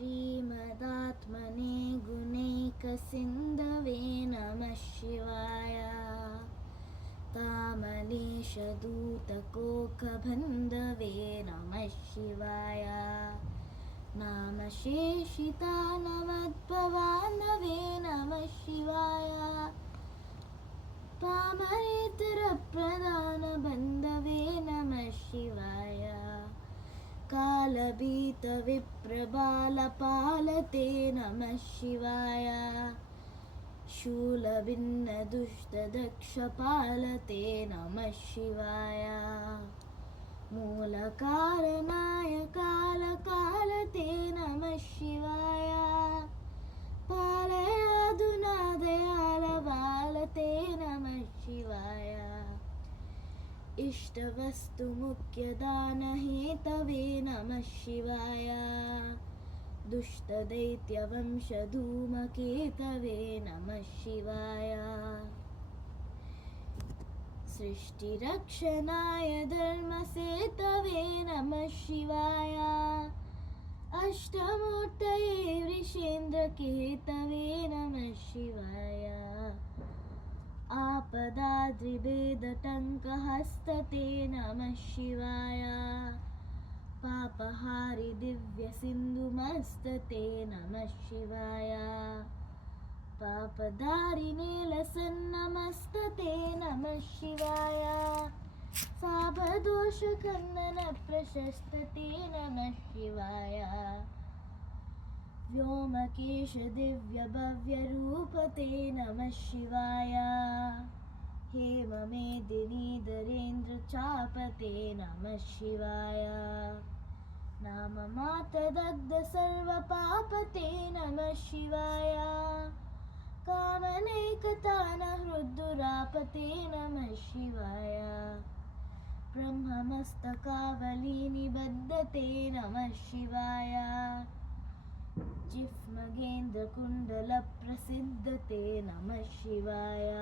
श्रीमदात्मने गुणैकसिन्धवे नमः शिवाय। कामलेशदूतकोकबन्धवे नमः शिवाय। नामशेषितानवद्भवान्धवे नमः शिवाय। पामरेतरप्रधानबन्धवे नमः शिवाय। कालभीतविप्रबालपालते नमः शिवाय। शूलभिन्नदुष्टदक्षपालते नमः शिवाय। मूलकारणाय कालकालते नमः शिवाय। पालयाधुना दयालबालते नमः शिवाय। इष्टवस्तुमुख्यदानहेतवे नमः शिवाय। दुष्टदैत्यवंशधूमकेतवे नमः शिवाय। सृष्टिरक्षणाय धर्मसेतवे नमः शिवाय। अष्टमूर्तये वृषेन्द्रकेतवे नमः शिवाय। आपदाद्रिभेदटङ्कहस्तते नमः शिवाय। पापहारि दिव्यसिन्धुमस्तते नमः शिवाय। पापदारिणीलसन्नमस्तते नमः शिवाय। शापदोषखण्डनप्रशस्तते नमः शिवाय। व्योमकेशदिव्यभव्यरूपते नमः शिवाय। हेममेदिनीधरेन्द्रचापते नमः शिवाय। नाममात्रदग्धसर्वपापते नमः शिवाय। कामनैकतानहृद्दुरापते नमः शिवाय। ब्रह्ममस्तकावलीनिबद्धते नमः शिवाय। जिह्मगेन्द्रकुण्डलप्रसिद्धते नमः शिवाय।